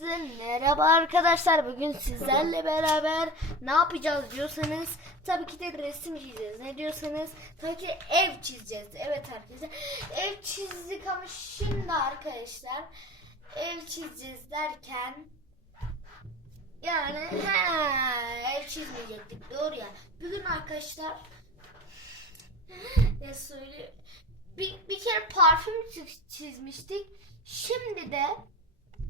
Hepinize merhaba arkadaşlar. Bugün sizlerle beraber ne yapacağız diyorsanız tabii ki de resim çizeceğiz. Ne diyorsanız tabii ki ev çizeceğiz. Evet arkadaşlar. Ev çizdik ama şimdi arkadaşlar ev çizeceğiz derken yani ha, ev çizmeyecektik doğru ya. Bugün arkadaşlar ne söyle bir, bir kere parfüm çiz- çizmiştik. Şimdi de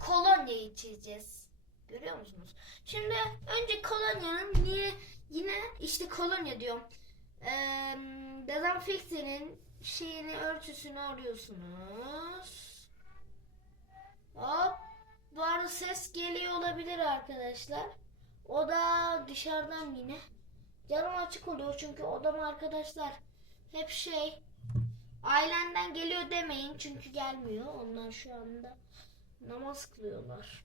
kolonyayı çizeceğiz. Görüyor musunuz? Şimdi önce kolonyanın niye yine işte kolonya diyorum. Ee, dezenfektanın şeyini örtüsünü arıyorsunuz. Hop. Bu arada ses geliyor olabilir arkadaşlar. O da dışarıdan yine. Canım açık oluyor çünkü odam arkadaşlar hep şey ailenden geliyor demeyin çünkü gelmiyor. Onlar şu anda namaz kılıyorlar.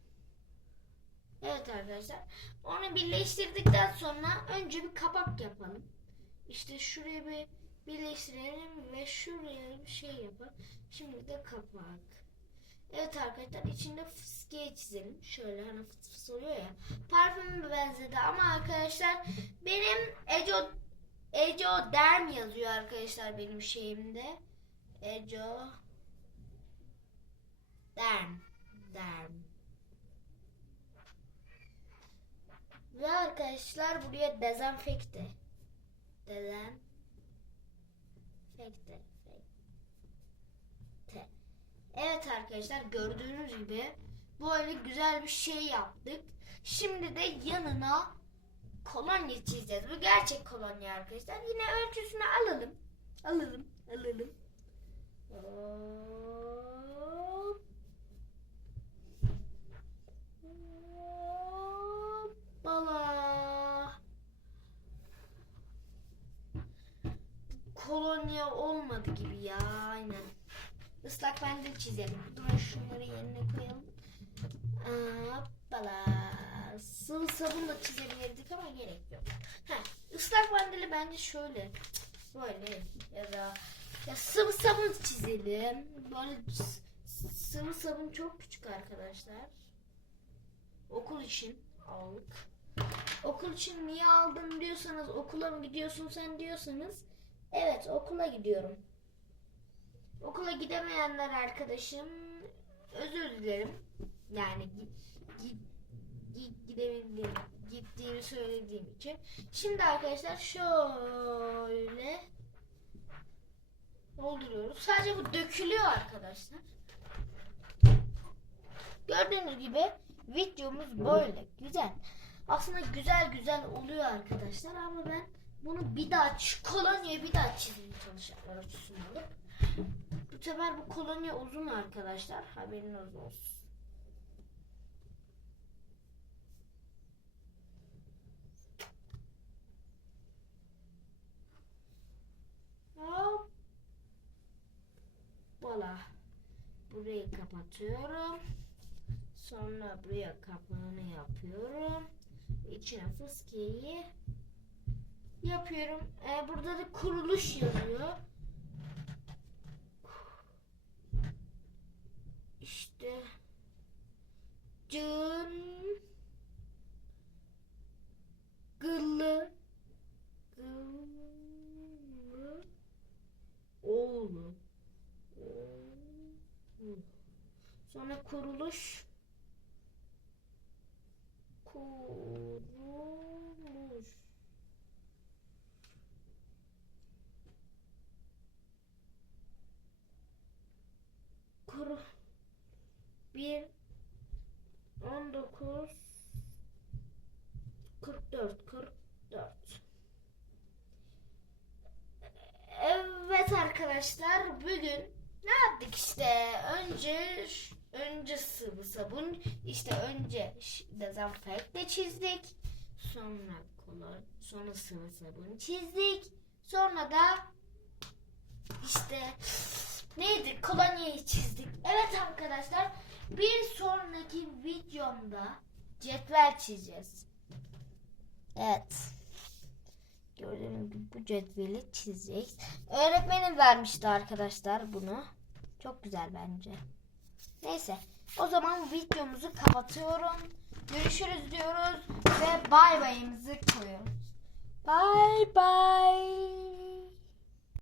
Evet arkadaşlar. Onu birleştirdikten sonra önce bir kapak yapalım. İşte şuraya bir birleştirelim ve şuraya bir şey yapalım. Şimdi de kapak. Evet arkadaşlar içinde fıskiye çizelim. Şöyle hani fıs fıs oluyor ya. Parfümü benzedi ama arkadaşlar benim Eco Eco Derm yazıyor arkadaşlar benim şeyimde. Eco Derm. Derm. Ve arkadaşlar buraya dezenfekte. Dezenfekte. Fekte. Evet arkadaşlar gördüğünüz gibi böyle güzel bir şey yaptık. Şimdi de yanına kolonya çizeceğiz. Bu gerçek kolonya arkadaşlar. Yine ölçüsünü alalım. Alalım. Alalım. Hop. Kolonya olmadı gibi ya aynen. Islak mendil çizelim. Dur şunları yerine koyalım. Hoppala. Sıvı sabunla çizebilirdik ama gerek yok. Ha, ıslak mendili bence şöyle. Böyle ya da ya sıvı sabun çizelim. Böyle sıvı sabun çok küçük arkadaşlar. Okul için aldık. Okul için niye aldın diyorsanız okula mı gidiyorsun sen diyorsanız evet okula gidiyorum. Okula gidemeyenler arkadaşım özür dilerim. Yani gi- gi- gi- gidebildiğim, gittiğimi söylediğim için. Şimdi arkadaşlar şöyle dolduruyoruz. Sadece bu dökülüyor arkadaşlar. Gördüğünüz gibi videomuz böyle güzel. Aslında güzel güzel oluyor arkadaşlar ama ben bunu bir daha kolonyayı bir daha çizmeye çalışacağım ölçüsünü alıp. Bu sefer bu kolonya uzun arkadaşlar. Haberiniz olsun. Hop. Voila. Burayı kapatıyorum. Sonra buraya kapağını yapıyorum. İçine fıskiyeyi yapıyorum. Ee, burada da kuruluş yazıyor. İşte Cın Gıllı Gıllı Oğlu. Sonra kuruluş kuruluş 1 19 44 44 Evet arkadaşlar bugün ne yaptık işte? Önce önce sıvı sabun işte önce dezenfekte çizdik. Sonra kolor sonra sıvı sabun çizdik. Sonra da işte neydi? Kolonyayı çizdik. Evet arkadaşlar bir sonraki videomda cetvel çizeceğiz evet Gördüğünüz gibi bu cetveli çizeceğiz. Öğretmenim vermişti arkadaşlar bunu. Çok güzel bence. Neyse. O zaman videomuzu kapatıyorum. Görüşürüz diyoruz ve bay bayımızı koyuyoruz. Bay bay.